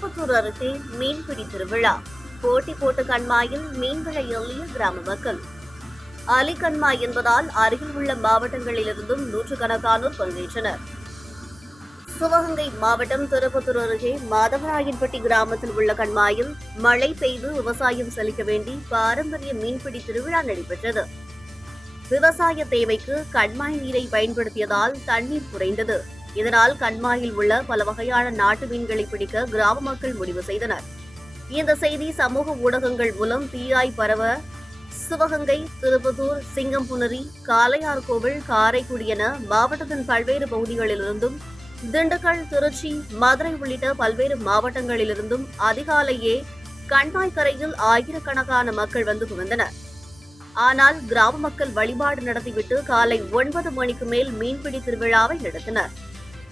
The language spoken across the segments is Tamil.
திருப்பத்தூர் அருகே மீன்பிடி திருவிழா. போட்டி போட்ட கண்மாயில் மீன்களை எல்லிய கிராம மக்கள். அலிகண்மா என்பதால் அருகில் உள்ள மாவட்டங்களிலிருந்தும் நூற்றுக்கணக்கானோர் பங்கேற்றனர். சிவகங்கை மாவட்டம் திருப்பத்தூர் அருகே மாதவராயன்பட்டி கிராமத்தில் உள்ள கண்மாயில் மழை பெய்து விவசாயம் செழிக்க வேண்டி பாரம்பரிய மீன்பிடி திருவிழா நடைபெற்றது. விவசாய தேவைக்கு கண்மாய் நீரை பயன்படுத்தியதால் தண்ணீர் குறைந்தது. இதனால் கண்மாயில் உள்ள பல வகையான நாட்டு மீன்களை பிடிக்க கிராம மக்கள் முடிவு செய்தனர். இந்த செய்தி சமூக ஊடகங்கள் மூலம் தீயாய் பரவ சிவகங்கை திருப்பத்தூர் சிங்கம்புணரி காளையார்கோவில் காரைக்குடி என மாவட்டத்தின் பல்வேறு பகுதிகளிலிருந்தும் திண்டுக்கல் திருச்சி மதுரை உள்ளிட்ட பல்வேறு மாவட்டங்களிலிருந்தும் அதிகாலையே கண்மாய் கரையில் ஆயிரக்கணக்கான மக்கள் வந்து குவிந்தனர். ஆனால் கிராம மக்கள் வழிபாடு நடத்திவிட்டு காலை ஒன்பது மணிக்கு மேல் மீன்பிடி திருவிழாவை நடத்தினர்.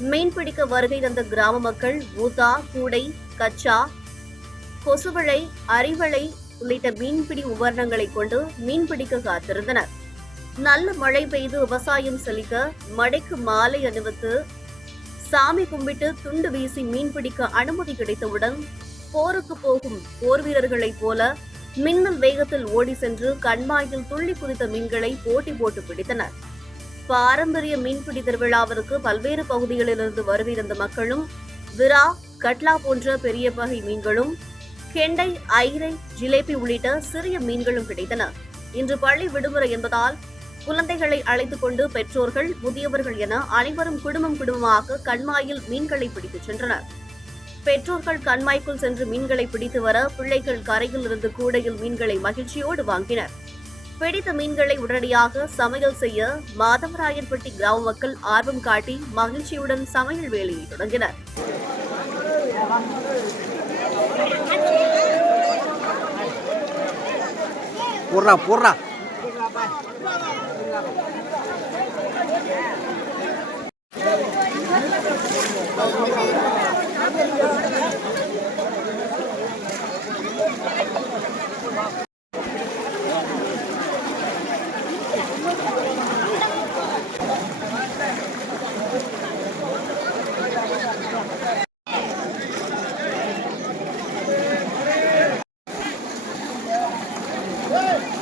மீன்பிடிக்க வருகை தந்த கிராம மக்கள் ஊதா கூடை கச்சா கொசுவளை அரிவளை உள்ளிட்ட மீன்பிடி உபகரணங்களை கொண்டு மீன்பிடிக்க காத்திருந்தனர். நல்ல மழை பெய்து விவசாயம் செழிக்க மழைக்கு மாலை அணிவித்து சாமி கும்பிட்டு துண்டு வீசி மீன்பிடிக்க அனுமதி கிடைத்தவுடன் போருக்கு போகும் போர் வீரர்களைப் போல மின்னல் வேகத்தில் ஓடி சென்று கண்மாயில் துள்ளி குதித்த மீன்களை போட்டி போட்டு பிடித்தனர். பாரம்பரிய மீன்பிடி திருவிழாவிற்கு பல்வேறு பகுதிகளிலிருந்து வருவிருந்த மக்களும் விரா கட்லா போன்ற பெரிய வகை மீன்களும் கெண்டை ஐரை ஜிலேபி உள்ளிட்ட சிறிய மீன்களும் கிடைத்தன. இன்று பள்ளி விடுமுறை என்பதால் குழந்தைகளை அழைத்துக் கொண்டு பெற்றோர்கள் முதியவர்கள் என அனைவரும் குடும்பம் குடும்பமாக கண்மாயில் மீன்களை பிடித்துச் சென்றனர். பெற்றோர்கள் கண்மாய்க்குள் சென்று மீன்களை பிடித்து வர பிள்ளைகள் கரையில் இருந்து கூடையில் மீன்களை மகிழ்ச்சியோடு வாங்கினர். பிடித்த மீன்களை உடனடியாக சமையல் செய்ய மாதவராயன்பட்டி கிராம மக்கள் ஆர்வம் காட்டி மகிழ்ச்சியுடன் சமையல் வேலையை தொடங்கினர். போடுறா போடுறா. Hey!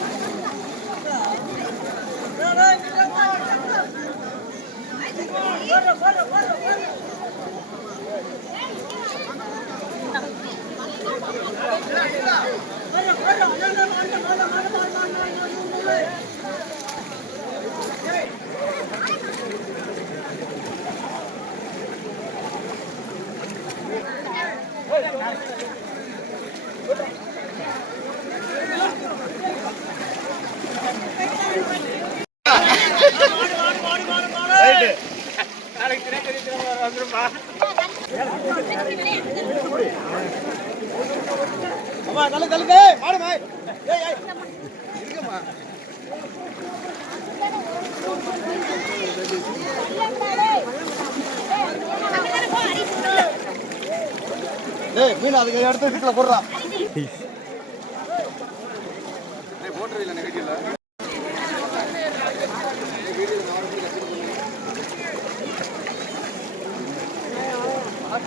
டேய் மீன் அதுக்கு எடுத்து வீட்டில் போடுறா.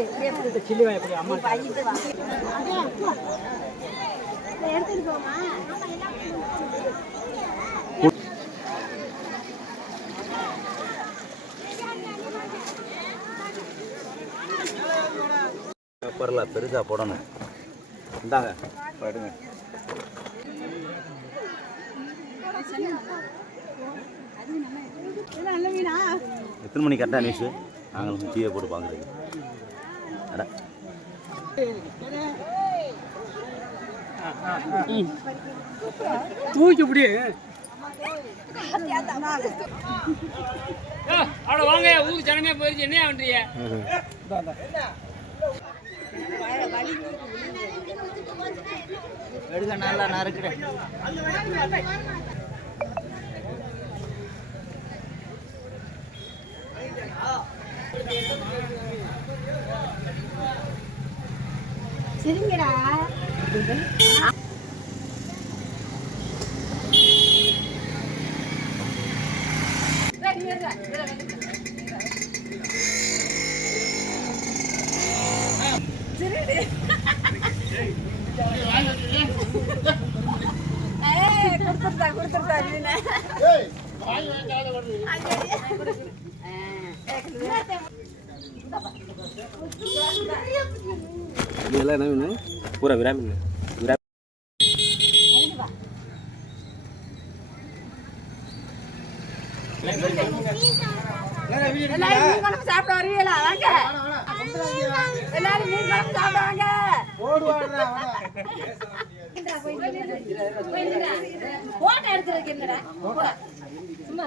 உருட்டான சகதி பேப்பரில் பெருசாக போடணும். இந்தாங்க படுங்க எத்தனை மணி கரெக்டாக நியூஸு நாங்களும் டிவியை போட்டு பார்க்குறீங்க அட தூக்கி இப்படி அவ்வளோ வாங்க ஊருக்கு ஜனமே போயிருச்சு. என்ன பண்றீங்க? எடுக்க நல்லா நறுக்கிறேன் சரிங்கடா கொடுத்துருந்தா கொடுத்துருந்தா மீன் இதெல்லாம் என்ன வேணும் பூரா விராமின் எல்லாரும் சாப்பிட வருவீங்களா வாங்க எல்லாரும் மீன். குழம்பு சாப்பிட வாங்க போட்டோ எடுத்துருக்கு என்னடா சும்மா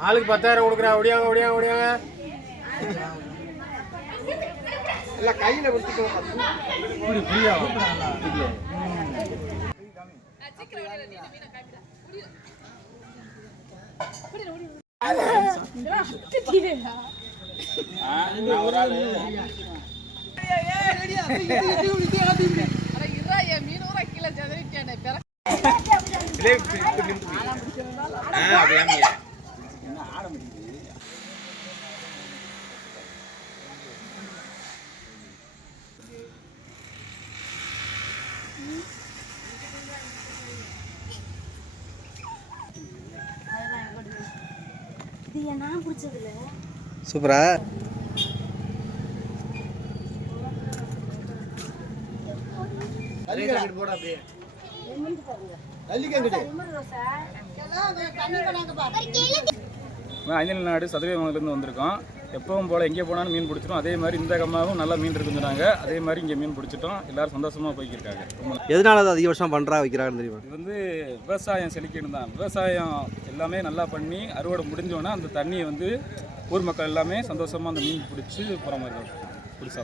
ஆளுக்கு பத்தாயிரம் கொடுக்குறா ஒடியாங்க ஒடியாங்க ஒடியாங்க இது நான் பிடிச்சதுல சூப்பரா? அஞ்சல் நாடு சதவீதமானதுலேருந்து வந்திருக்கோம். எப்பவும் போல் எங்கே போனாலும் மீன் பிடிச்சிரும். அதே மாதிரி இந்த கம்மாவும் நல்லா மீன் இருக்குன்னு சொன்னாங்க. அதே மாதிரி இங்கே மீன் பிடிச்சிட்டோம். எல்லாரும் சந்தோஷமாக போய்க்கிருக்காங்க. எதனால அது அதிகபட்சம் பண்ணுறா வைக்கிறாங்கன்னு தெரியுமா? இது வந்து விவசாயம் செழிக்கணும் தான் விவசாயம் எல்லாமே நல்லா பண்ணி அறுவடை முடிஞ்சோன்னா அந்த தண்ணியை வந்து ஊர் மக்கள் எல்லாமே சந்தோஷமாக அந்த மீன் பிடிச்சி போகிற மாதிரி தான் பிடிச்சா